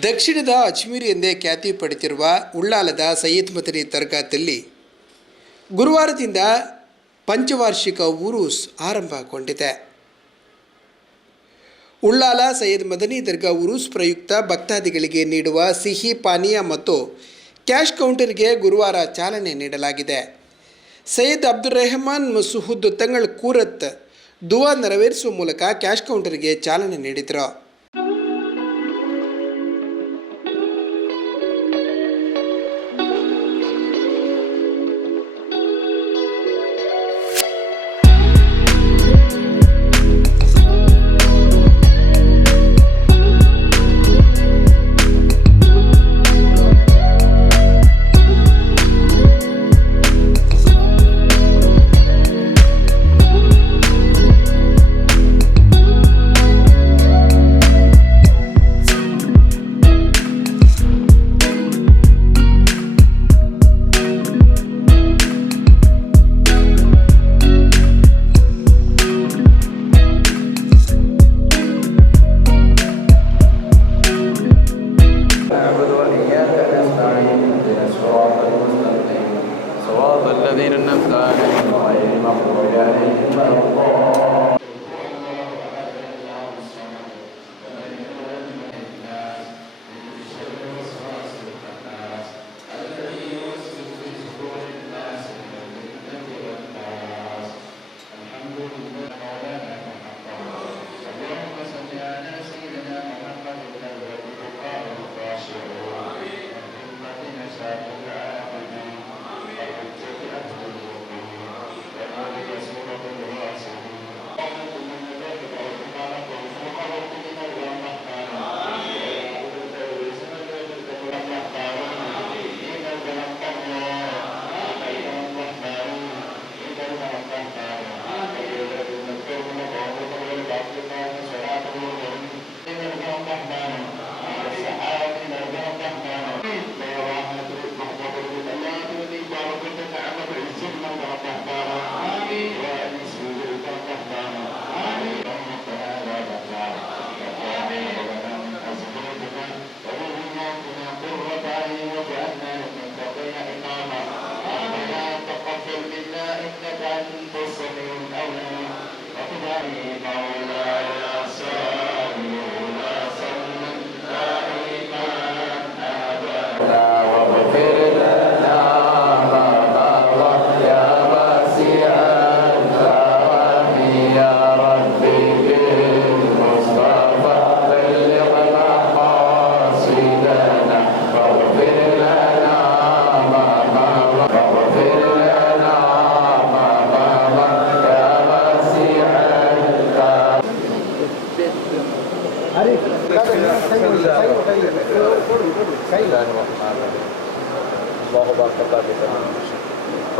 ದಕ್ಷಿಣದ ಅಜ್ಮೀರ್ ಎಂದೇ ಖ್ಯಾತಿ ಪಡೆದಿರುವ ಉಳ್ಳಾಲದ ಸಯ್ಯದ್ ಮದನಿ ದರ್ಗಾದಲ್ಲಿ ಗುರುವಾರದಿಂದ ಪಂಚವಾರ್ಷಿಕ ಉರೂಸ್ ಆರಂಭಗೊಂಡಿದೆ. ಉಳ್ಳಾಲ ಸೈಯದ್ ಮದನಿ ದರ್ಗಾ ಉರೂಸ್ ಪ್ರಯುಕ್ತ ಭಕ್ತಾದಿಗಳಿಗೆ ನೀಡುವ ಸಿಹಿ, ಪಾನೀಯ ಮತ್ತು ಕ್ಯಾಶ್ ಕೌಂಟರ್ಗೆ ಗುರುವಾರ ಚಾಲನೆ ನೀಡಲಾಗಿದೆ. ಸೈಯದ್ ಅಬ್ದುಲ್ ರೆಹಮಾನ್ ಮಸುಹುದ್ ತಂಗಳ್ ಕೂರತ್ ದುವಾ ನೆರವೇರಿಸುವ ಮೂಲಕ ಕ್ಯಾಶ್ ಕೌಂಟರ್ಗೆ ಚಾಲನೆ ನೀಡಿದರು.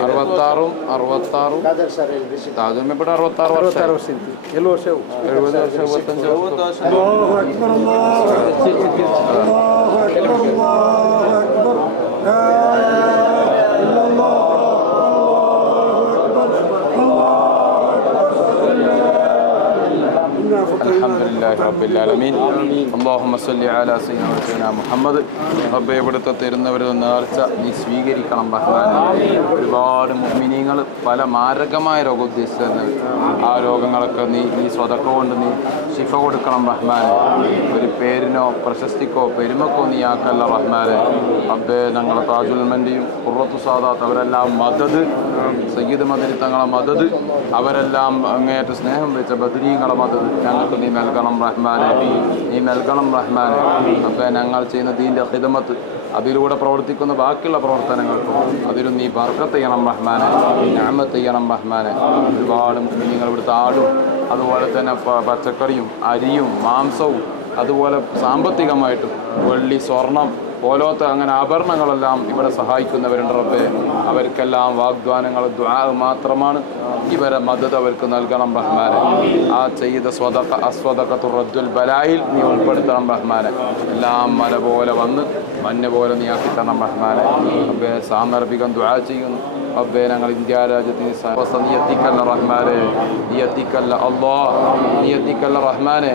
അറുപത്താറും അറുപത്താറും താജുമ്മപ്പെട്ട അറുപത്താറ് വർഷം വർഷം എഴുപത് വർഷം എഴുപത് വർഷം എഴുപത്തഞ്ച് വർഷം الحمد لله رب العالمين اللهم صل على سيدنا سيدنا മുഹമ്മദ് റബ്ബെ ഇവിടുത്തെ തരുന്നവരുടെ നേർച്ച നീ സ്വീകരിക്കണം റഹ്മാനെ ഒരുപാട് മുമിനിങ്ങൾ പല മാരകമായ രോഗം ഉദ്ദേശിച്ചത് ആ രോഗങ്ങളൊക്കെ നീ നീ സ്വതക്ക കൊണ്ട് നീ ശിഫ കൊടുക്കണം റഹ്മാനെ ഒരു പേരിനോ പ്രശസ്തിക്കോ പെരുമക്കോ നീ ആക്കല്ല റഹ്മാനെ അബ്ബെ ഞങ്ങളെ താജുൽമൻ്റെയും കുറത്തു സാദാത്ത് അവരെല്ലാം മദത് സയ്യിദ് മദരി തങ്ങളെ മദത് അവരെല്ലാം അങ്ങേയറ്റ സ്നേഹം വെച്ച ബദരീങ്ങളെ മദത് ഞങ്ങൾക്ക് നീ നൽകണം റഹ്മാനെ. നീ നൽകണം റഹ്മാനെ. അബ്ബെ ഞങ്ങൾ ചെയ്യുന്ന ദീന്റെ ഹിതമത്ത് അതിലൂടെ പ്രവർത്തിക്കുന്ന ബാക്കിയുള്ള പ്രവർത്തനങ്ങൾക്കും അതിലും നീ ബർക്കത്ത് ചെയ്യണം റഹ്മാനെ. ഞാമത്ത് ചെയ്യണം റഹ്മാനെ. ഒരുപാട് നിങ്ങൾ ഇവിടുത്തെ ആടും അതുപോലെ തന്നെ പച്ചക്കറിയും അരിയും മാംസവും അതുപോലെ സാമ്പത്തികമായിട്ടും വെള്ളി സ്വർണം പോലത്തെ അങ്ങനെ ആഭരണങ്ങളെല്ലാം ഇവിടെ സഹായിക്കുന്നവരുണ്ട് റബ്ബേ. അവർക്കെല്ലാം വാഗ്ദാനങ്ങൾ മാത്രമാണ്. ഇവരെ മദത് അവർക്ക് നൽകണം റഹ്മാനെ. ആ ചെയ്ത സ്വതക അസ്വതകത്തു റദ്ദുൽ ബലായിൽ നീ ഉൾപ്പെടുത്തണം റഹ്മാനെ. എല്ലാം മല പോലെ വന്ന് മഞ്ഞ പോലെ നീ ആക്കിത്തണം റഹ്മാനെ. റബ്ബേ സാന്ദർഭികം ദ്വാ ചെയ്യുന്നു. റബ്ബേ ഞങ്ങൾ ഇന്ത്യ രാജ്യത്തിന് അവസ്ഥ നീ എത്തിക്കല്ല റഹ്മാനെ. നീ എത്തിക്കല്ല അള്ളാ നീ എത്തിക്കല്ല റഹ്മാനെ.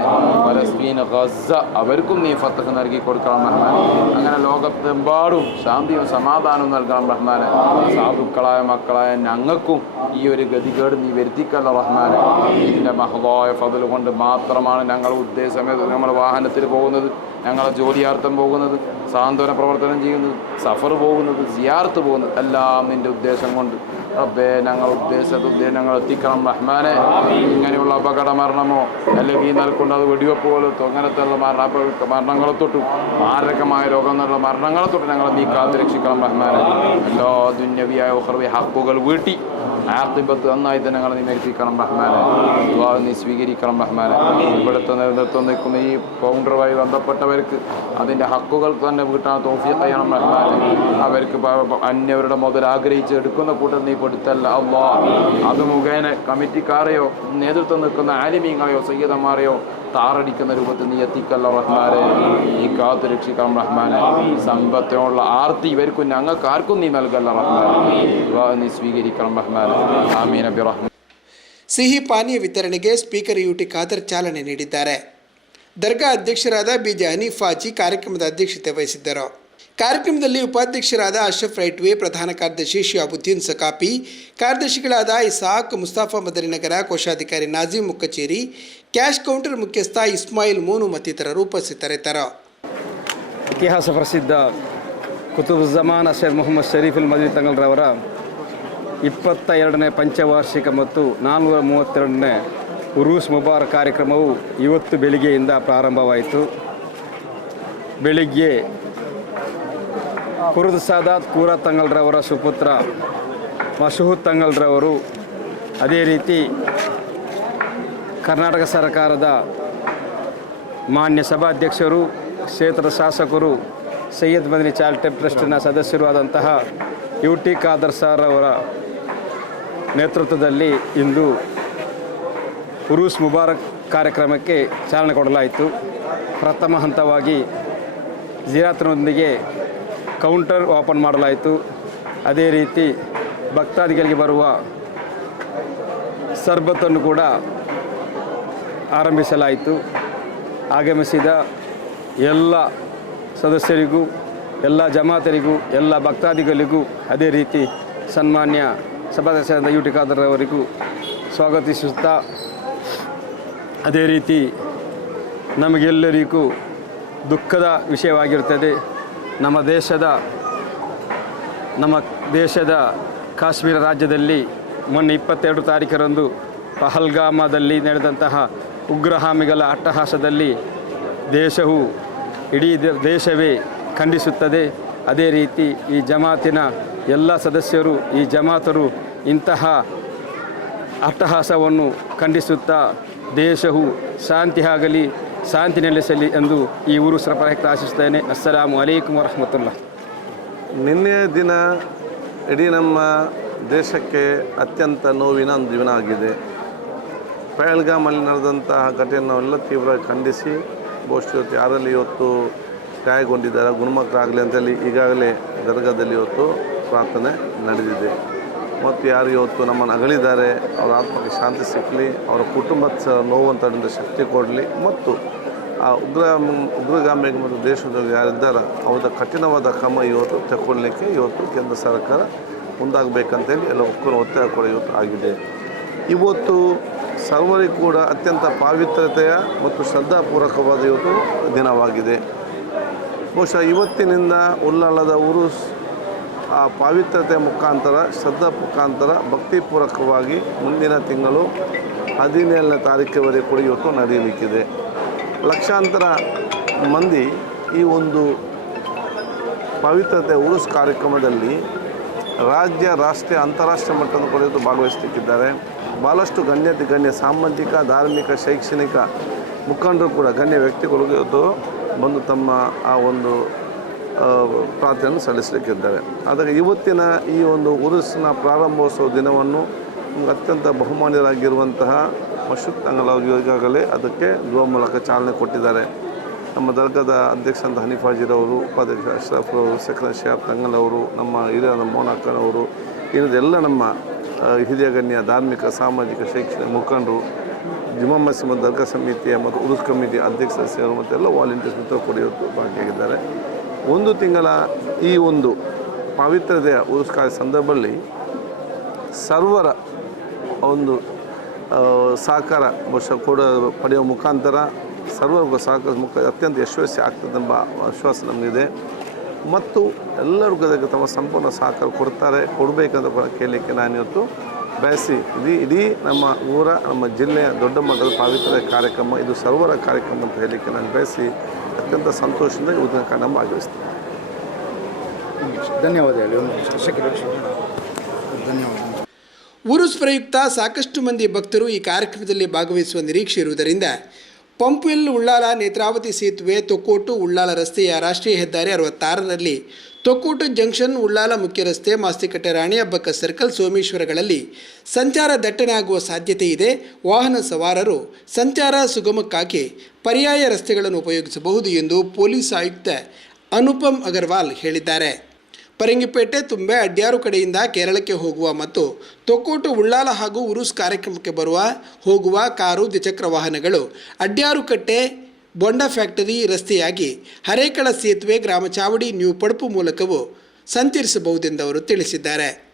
പലസ്തീൻ ഗസ അവർക്കും നീ ഫത്തക്ക് നൽകി കൊടുക്കണം റഹ്മാൻ അങ്ങനെ ലോകത്തെമ്പാടും ശാന്തിയും സമാധാനവും നൽകണം റഹ്മാനെ. സാധുക്കളായ മക്കളായ ഞങ്ങൾക്കും ഈ ഒരു ഗതികേട് നീ വരുത്തിക്കല്ല റഹ്മാനെ. ഇതിന്റെ മഹദായ ഫതിൽ കൊണ്ട് മാത്രമാണ് ഞങ്ങൾ ഉദ്ദേശമേത്. നമ്മൾ വാഹനത്തിൽ പോകുന്നത് ഞങ്ങളെ ജോലിയാർത്ഥം പോകുന്നത് സാന്ത്വന പ്രവർത്തനം ചെയ്യുന്നത് സഫർ പോകുന്നത് സിയാർത്ത് പോകുന്നത് എല്ലാം നിന്റെ ഉദ്ദേശം കൊണ്ട് റബ്ബേ ഞങ്ങൾ ഉദ്ദേശിച്ചത് ഉദ്ദേശം ഞങ്ങൾ എത്തിക്കണം റഹ്മാനെ. ഇങ്ങനെയുള്ള അപകട മരണമോ അല്ലെങ്കിൽ നൽകൊണ്ട് അത് വെടിവെപ്പ് പോലത്തോ അങ്ങനത്തെ മരണ മരണങ്ങളെ തൊട്ടും. മാരകമായ രോഗം എന്നുള്ള മരണങ്ങളെ തൊട്ട് ഞങ്ങൾ നീ കാത്തു രക്ഷിക്കണം റഹ്മാനെ. എല്ലാ ദുന്യവിയായ ഉഹർവി ഹക്കുകൾ വീട്ടി. ആർത്തിബത്ത് നന്നായി തന്നെ ഞങ്ങൾ നീ മേൽപ്പിക്കണം റഹ്മാനെ നീ സ്വീകരിക്കണം റഹ്മാനെ. ഇവിടുത്തെ നേതൃത്വം നിൽക്കുന്ന ഈ ഫൗണ്ടറുമായി ബന്ധപ്പെട്ടവർക്ക് അതിന്റെ ഹക്കുകൾ തന്നെ വീട്ടാൻ തോഫിയത്തയ്യണം റഹ്മാനെ. അവർക്ക് അന്യവരുടെ മുതൽ ആഗ്രഹിച്ച് എടുക്കുന്ന കൂട്ടം നീ കൊടുത്തല്ല അള്ളാ അത് മുഖേന കമ്മിറ്റിക്കാരെയോ നേതൃത്വം നിൽക്കുന്ന ആലിമീങ്ങളെയോ സയ്യിദന്മാരെയോ താറടിക്കുന്ന രൂപത്തിൽ നീ എത്തിക്കല്ല റഹ്മാനെ നീ കാത്തു രക്ഷിക്കണം റഹ്മാനെ സമ്പത്തിനുള്ള ആർത്തി ഇവർക്കും ഞങ്ങൾക്ക് ആർക്കും നീ നൽകല്ല റഹ്മാനെ ദുആ നീ സ്വീകരിക്കണം റഹ്മാനെ ആമീൻ അബി റഹ്മാൻ ಸಿಹಿ ಪಾನೀಯ ವಿತರಣೆಗೆ ಸ್ಪೀಕರ್ ಯು ಟಿ ಖಾದರ್ ಚಾಲನೆ ನೀಡಿದ್ದಾರೆ ದರ್ಗಾ ಅಧ್ಯಕ್ಷರಾದ ಬಿಜೆ ಹನೀಫಾಜಿ ಕಾರ್ಯಕ್ರಮದ ಅಧ್ಯಕ್ಷತೆ ವಹಿಸಿದ್ದರು ಕಾರ್ಯಕ್ರಮದಲ್ಲಿ ಉಪಾಧ್ಯಕ್ಷರಾದ ಅಶ್ರಫ್ ರೈಟ್ವೆ ಪ್ರಧಾನ ಕಾರ್ಯದರ್ಶಿ ಶಿಯಾಬುದ್ದೀನ್ ಸಕಾಪಿ, ಕಾರ್ಯದರ್ಶಿಗಳಾದ ಇಸಾಕ್ ಮುಸ್ತಾಫಾ ಮದರಿನಗರ ಕೋಶಾಧಿಕಾರಿ ನಾಜೀಮ್ ಮುಕ್ಕಚೇರಿ, ಕ್ಯಾಶ್ ಕೌಂಟರ್ ಮುಖ್ಯಸ್ಥ ಇಸ್ಮಾಯಿಲ್ ಮೂನು ಮತ್ತಿತರರು ಉಪಸ್ಥಿತರಿದ್ದರು. ಇತಿಹಾಸ ಪ್ರಸಿದ್ಧ ಕುತುಬ್ ಜಮಾನ್ ಅಶರ್ ಮೊಹಮ್ಮದ್ ಶರೀಫುಲ್ ಮದಿ ತಂಗಲ್ರವರ ಇಪ್ಪತ್ತ ಎರಡನೇ ಪಂಚವಾರ್ಷಿಕ ಮತ್ತು ನಾನ್ನೂರ ಮೂವತ್ತೆರಡನೇ ಉರೂಸ್ ಮುಬಾರಕ್ ಕಾರ್ಯಕ್ರಮವು ಇವತ್ತು ಬೆಳಿಗ್ಗೆಯಿಂದ ಪ್ರಾರಂಭವಾಯಿತು. ಬೆಳಿಗ್ಗೆ ಕುರುದ್ ಸಾದಾತ್ ಕೂರ ತಂಗಲ್ರವರ ಸುಪುತ್ರ ಮಸೂದ್ ತಂಗಲ್ರವರು ಅದೇ ರೀತಿ ಕರ್ನಾಟಕ ಸರ್ಕಾರದ ಮಾನ್ಯ ಸಭಾಧ್ಯಕ್ಷರು, ಕ್ಷೇತ್ರದ ಶಾಸಕರು, ಸೈಯದ್ ಮದನಿ ಚಾರಿಟಬಲ್ ಟ್ರಸ್ಟಿನ ಸದಸ್ಯರು ಆದಂತಹ ಯು ಟಿ ಖಾದರ್ ಸರ್ ಅವರ ನೇತೃತ್ವದಲ್ಲಿ ಇಂದು ಉರೂಸ್ ಮುಬಾರಕ್ ಕಾರ್ಯಕ್ರಮಕ್ಕೆ ಚಾಲನೆ ಕೊಡಲಾಯಿತು. ಪ್ರಥಮ ಹಂತವಾಗಿ ಜಿರಾತ್ನೊಂದಿಗೆ ಕೌಂಟರ್ ಓಪನ್ ಮಾಡಲಾಯಿತು. ಅದೇ ರೀತಿ ಭಕ್ತಾದಿಗಳಿಗೆ ಬರುವ ಸರ್ಬತ್ತನ್ನು ಕೂಡ ಆರಂಭಿಸಲಾಯಿತು. ಆಗಮಿಸಿದ ಎಲ್ಲ ಸದಸ್ಯರಿಗೂ, ಎಲ್ಲ ಜಮಾತರಿಗೂ, ಎಲ್ಲ ಭಕ್ತಾದಿಗಳಿಗೂ ಅದೇ ರೀತಿ ಸನ್ಮಾನ್ಯ ಸಭಾಧ್ಯಕ್ಷರಾದ ಯು ಟಿ ಖಾದರ್ ಅವರಿಗೂ ಸ್ವಾಗತಿಸುತ್ತಾ, ಅದೇ ರೀತಿ ನಮಗೆಲ್ಲರಿಗೂ ದುಃಖದ ವಿಷಯವಾಗಿರುತ್ತದೆ. ನಮ್ಮ ದೇಶದ ನಮ್ಮ ದೇಶದ ಕಾಶ್ಮೀರ ರಾಜ್ಯದಲ್ಲಿ ಮೊನ್ನೆ ಇಪ್ಪತ್ತೆರಡು ತಾರೀಕರಂದು ಪಹಲ್ಗಾಮದಲ್ಲಿ ನಡೆದಂತಹ ಉಗ್ರಹಾಮಿಗಳ ಅಟ್ಟಹಾಸದಲ್ಲಿ ದೇಶವು ಇಡೀ ದೇಶವೇ ಖಂಡಿಸುತ್ತದೆ. ಅದೇ ರೀತಿ ಈ ಜಮಾತಿನ ಎಲ್ಲ ಸದಸ್ಯರು, ಈ ಜಮಾತರು ಇಂತಹ ಅಟ್ಟಹಾಸವನ್ನು ಖಂಡಿಸುತ್ತಾ ದೇಶವು ಶಾಂತಿ ಆಗಲಿ ಶಾಂತಿ ನೆಲೆಸಲಿ ಎಂದು ಈ ಊರು ಪ್ರಯುಕ್ತ ಆಶಿಸ್ತೇನೆ ಅಸ್ಸಲಾಮು ಅಲೈಕುಮ್ ವರಹಮತುಲ್ಲಾ. ನಿನ್ನೆಯ ದಿನ ಇಡೀ ನಮ್ಮ ದೇಶಕ್ಕೆ ಅತ್ಯಂತ ನೋವಿನ ಒಂದು ದಿನ ಆಗಿದೆ ಪಹಲ್ಗಾಮಲ್ಲಿ ನಡೆದಂತಹ ಘಟನೆ ಎಲ್ಲ ತೀವ್ರ ಖಂಡಿಸಿ ಬಹುಶಃ ಇವತ್ತು ಯಾರಲ್ಲಿ ಇವತ್ತು ಗಾಯಗೊಂಡಿದ್ದಾರೆ ಗುಣಮುಖರಾಗಲಿ ಅಂತೇಳಿ ಈಗಾಗಲೇ ದರ್ಗಾದಲ್ಲಿ ಇವತ್ತು ಪ್ರಾರ್ಥನೆ ನಡೆದಿದೆ. ಮತ್ತು ಯಾರು ಇವತ್ತು ನಮ್ಮನ್ನು ಅಗಲಿದ್ದಾರೆ, ಅವರ ಆತ್ಮಕ್ಕೆ ಶಾಂತಿ ಸಿಕ್ಕಲಿ ಅವರ ಕುಟುಂಬದ ನೋವಂತದಿಂದ ಶಕ್ತಿ ಕೊಡಲಿ. ಮತ್ತು ಆ ಉಗ್ರ ಉಗ್ರಗಾಮಿಗೆ ಮತ್ತು ದೇಶದಲ್ಲಿ ಯಾರಿದ್ದಾರ ಅವರ ಕಠಿಣವಾದ ಕ್ರಮ ಇವತ್ತು ತಗೊಳ್ಳಿಕ್ಕೆ ಇವತ್ತು ಕೇಂದ್ರ ಸರ್ಕಾರ ಮುಂದಾಗಬೇಕಂತೇಳಿ ಎಲ್ಲ ಒಕ್ಕೂರು ಒತ್ತಾಯ ಕೂಡ ಇವತ್ತು ಆಗಿದೆ. ಇವತ್ತು ಸರ್ವರಿಗೂ ಕೂಡ ಅತ್ಯಂತ ಪಾವಿತ್ರತೆಯ ಮತ್ತು ಶ್ರದ್ಧಾಪೂರ್ವಕವಾದ ಇವತ್ತು ದಿನವಾಗಿದೆ. ಬಹುಶಃ ಇವತ್ತಿನಿಂದ ಉಳ್ಳಾಲದ ಉರುಸ್ ಆ ಪಾವಿತ್ರತೆ ಮುಖಾಂತರ, ಶ್ರದ್ಧಾ ಮುಖಾಂತರ, ಭಕ್ತಿಪೂರ್ವಕವಾಗಿ ಮುಂದಿನ ತಿಂಗಳು ಹದಿನೇಳನೇ ತಾರೀಕಿವರೆಗೆ ಕೂಡ ಇವತ್ತು ನಡೆಯಲಿಕ್ಕಿದೆ. ಲಕ್ಷಾಂತರ ಮಂದಿ ಈ ಒಂದು ಪವಿತ್ರತೆ ಉರುಸ್ ಕಾರ್ಯಕ್ರಮದಲ್ಲಿ ರಾಜ್ಯ, ರಾಷ್ಟ್ರೀಯ, ಅಂತಾರಾಷ್ಟ್ರೀಯ ಮಟ್ಟದ ಕುರಿತು ಭಾಗವಹಿಸಲಿಕ್ಕಿದ್ದಾರೆ. ಭಾಳಷ್ಟು ಗಣ್ಯತಿ ಗಣ್ಯ ಸಾಮಾಜಿಕ, ಧಾರ್ಮಿಕ, ಶೈಕ್ಷಣಿಕ ಮುಖಂಡರು ಕೂಡ ಗಣ್ಯ ವ್ಯಕ್ತಿಗಳು ಇವತ್ತು ಬಂದು ತಮ್ಮ ಆ ಒಂದು ಪ್ರಾರ್ಥನೆಯನ್ನು ಸಲ್ಲಿಸಲಿಕ್ಕಿದ್ದಾರೆ. ಆದರೆ ಇವತ್ತಿನ ಈ ಒಂದು ಉರುಸಿನ ಪ್ರಾರಂಭೋತ್ಸವ ದಿನವನ್ನು ಅತ್ಯಂತ ಬಹುಮಾನ್ಯರಾಗಿರುವಂತಹ ಮಶೂದ್ ತಂಗಲ್ ಈಗಾಗಲೇ ಅದಕ್ಕೆ ಗೃಹ ಮೂಲಕ ಚಾಲನೆ ಕೊಟ್ಟಿದ್ದಾರೆ. ನಮ್ಮ ದರ್ಗದ ಅಧ್ಯಕ್ಷ ಅಂತ ಹನೀಫಾಜಿರವರು, ಉಪಾಧ್ಯಕ್ಷ ಅಶ್ರಫ್ ಅವರು, ಸೆಕ್ರೆಟರಿ ತಂಗಲ್ ಅವರು, ನಮ್ಮ ಹಿರಿಯ ಮೋನಕ್ಕನವರು ಇನ್ನದೆಲ್ಲ ನಮ್ಮ ಹಿರಿಯ ಗಣ್ಯ ಧಾರ್ಮಿಕ, ಸಾಮಾಜಿಕ, ಶೈಕ್ಷಣಿಕ ಮುಖಂಡರು, ಜುಮಾ ಮಸೀಮದ್ ದರ್ಗಾ ಸಮಿತಿಯ ಮತ್ತು ಉರುಸ್ ಕಮಿಟಿ ಅಧ್ಯಕ್ಷ ಸದಸ್ಯರು ಮತ್ತೆಲ್ಲ ವಾಲಂಟಿಯರ್ಸ್ ಮಿತ್ರ ಕೂಡ ಭಾಗಿಯಾಗಿದ್ದಾರೆ. ಒಂದು ತಿಂಗಳ ಈ ಒಂದು ಪವಿತ್ರತೆಯ ಉರುಸ್ ಸಂದರ್ಭದಲ್ಲಿ ಸರ್ವರ ಒಂದು ಸಹಕಾರ ಬಹುಶಃ ಕೊಡ ಪಡೆಯುವ ಮುಖಾಂತರ ಸರ್ವರಿಗೂ ಸಹಕಾರ ಮುಖ ಅತ್ಯಂತ ಯಶಸ್ವಿ ಆಗ್ತದೆಂಬ ವಿಶ್ವಾಸ ನಮಗಿದೆ. ಮತ್ತು ಎಲ್ಲರಿಗೂ ಅದಕ್ಕೆ ತಮ್ಮ ಸಂಪೂರ್ಣ ಸಹಕಾರ ಕೊಡ್ತಾರೆ, ಕೊಡಬೇಕಂತ ಕೇಳಲಿಕ್ಕೆ ನಾನು ಬಯಸಿ ಇಡೀ ಇಡೀ ನಮ್ಮ ಊರ ನಮ್ಮ ಜಿಲ್ಲೆಯ ದೊಡ್ಡ ಮಟ್ಟದ ಪಾವಿತ್ರ ಕಾರ್ಯಕ್ರಮ ಇದು ಸರ್ವರ ಕಾರ್ಯಕ್ರಮ ಅಂತ ಹೇಳಲಿಕ್ಕೆ ನಾನು ಬಯಸಿ ಅತ್ಯಂತ ಸಂತೋಷದಿಂದ ಇವತ್ತಿನ ಕಾರ್ಯಕ್ರಮ ಭಾಗವಹಿಸ್ತೀನಿ ಧನ್ಯವಾದ ಹೇಳಿ ಒಂದು ಶಿಕ್ಷಕರು ಧನ್ಯವಾದ ಉರುಸ್ ಪ್ರಯುಕ್ತ ಸಾಕಷ್ಟು ಮಂದಿ ಭಕ್ತರು ಈ ಕಾರ್ಯಕ್ರಮದಲ್ಲಿ ಭಾಗವಹಿಸುವ ನಿರೀಕ್ಷೆ ಇರುವುದರಿಂದ ಪಂಪ್ವೆಲ್ ಉಳ್ಳಾಲ ನೇತ್ರಾವತಿ ಸೇತುವೆ ತೊಕ್ಕೋಟು ಉಳ್ಳಾಲ ರಸ್ತೆಯ ರಾಷ್ಟ್ರೀಯ ಹೆದ್ದಾರಿ ಅರವತ್ತಾರರಲ್ಲಿ. ತೊಕ್ಕೋಟು ಜಂಕ್ಷನ್ ಉಳ್ಳಾಲ ಮುಖ್ಯ ರಸ್ತೆ ಮಾಸ್ತಿಕಟ್ಟೆ ರಾಣಿಹಬ್ಬಕ್ಕ ಸರ್ಕಲ್ ಸೋಮೇಶ್ವರಗಳಲ್ಲಿ ಸಂಚಾರ ದಟ್ಟಣೆ ಆಗುವ ಸಾಧ್ಯತೆ ಇದೆ. ವಾಹನ ಸವಾರರು ಸಂಚಾರ ಸುಗಮಕ್ಕಾಗಿ ಪರ್ಯಾಯ ರಸ್ತೆಗಳನ್ನು ಉಪಯೋಗಿಸಬಹುದು ಎಂದು ಪೊಲೀಸ್ ಆಯುಕ್ತ ಅನುಪಮ್ ಅಗರ್ವಾಲ್ ಹೇಳಿದ್ದಾರೆ. ಪರಂಗಿಪೇಟೆ ತುಂಬೆ ಅಡ್ಯಾರು ಕಡೆಯಿಂದ ಕೇರಳಕ್ಕೆ ಹೋಗುವ ಮತ್ತು ತೊಕ್ಕೋಟು ಉಳ್ಳಾಲ ಹಾಗೂ ಉರುಸ್ ಕಾರ್ಯಕ್ರಮಕ್ಕೆ ಬರುವ, ಹೋಗುವ ಕಾರು, ದ್ವಿಚಕ್ರ ವಾಹನಗಳು ಅಡ್ಯಾರುಕಟ್ಟೆ ಬೊಂಡ ಫ್ಯಾಕ್ಟರಿ ರಸ್ತೆಯಾಗಿ ಹರೇಕಳ ಸೇತುವೆ ಗ್ರಾಮ ಚಾವಡಿ, ನ್ಯೂ ಪಡುಪು ಮೂಲಕವೂ ಸಂಚರಿಸಬಹುದೆಂದು ಅವರು ತಿಳಿಸಿದ್ದಾರೆ.